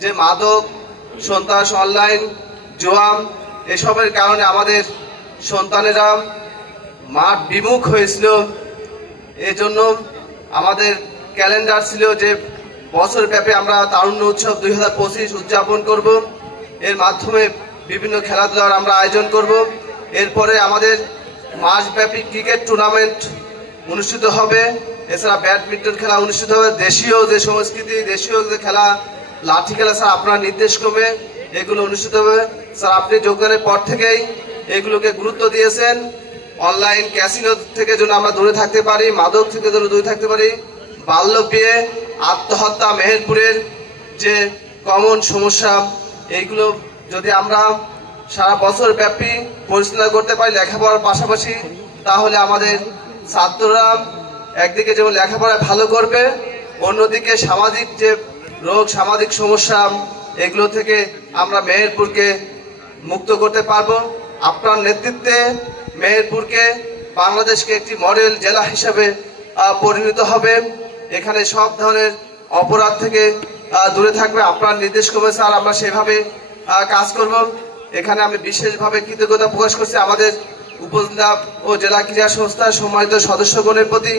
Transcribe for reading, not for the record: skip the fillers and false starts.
যে মাদক, সন্ত্রাস, অনলাইন, জুয়া এসবের কারণে আমাদের সন্তানেরা মাঠ বিমুখ হয়েছিল। এজন্য আমাদের ক্যালেন্ডার ছিল যে বছরব্যাপী আমরা তারুণ্য উৎসব 2025 উদযাপন করব। এর মাধ্যমে বিভিন্ন খেলাধুলার আমরা আয়োজন করব। এরপরে আমাদের মাসব্যাপী ক্রিকেট টুর্নামেন্ট অনুষ্ঠিত হবে। এছাড়া ব্যাডমিন্টন খেলা অনুষ্ঠিত হবে। দেশীয় যে সংস্কৃতি, দেশীয় যে খেলা, লাঠি খেলা স্যার আপনার নির্দেশক্রমে এগুলো অনুষ্ঠিত হবে। স্যার আপনি যোগদানের পর থেকেই এগুলোকে গুরুত্ব দিয়েছেন। অনলাইন ক্যাসিনো থেকে যেন আমরা দূরে থাকতে পারি, মাদক থেকে যেন দূরে থাকতে পারি। বাল্য বিয়ে, আত্মহত্যা, মেহেরপুরের যে কমন সমস্যা, এইগুলো যদি আমরা সারা বছর ব্যাপী পরিচালনা করতে পারি লেখাপড়ার পাশাপাশি, তাহলে আমাদের ছাত্ররা একদিকে যেমন লেখাপড়ায় ভালো করবে, অন্যদিকে সামাজিক যে রোগ, সামাজিক সমস্যা, এগুলো থেকে আমরা মেহেরপুরকে মুক্ত করতে পারবো। আপনার নেতৃত্বে মেহেরপুরকে বাংলাদেশকে একটি মডেল জেলা হিসাবে পরিণত হবে। এখানে সব ধরনের অপরাধ থেকে দূরে থাকবে। আপনার নির্দেশ করবে স্যার, আমরা সেভাবে কাজ করব। এখানে আমি বিশেষভাবে কৃতজ্ঞতা প্রকাশ করছি আমাদের উপজেলা ও জেলা ক্রীড়া সংস্থার সম্মানিত সদস্যগণের প্রতি।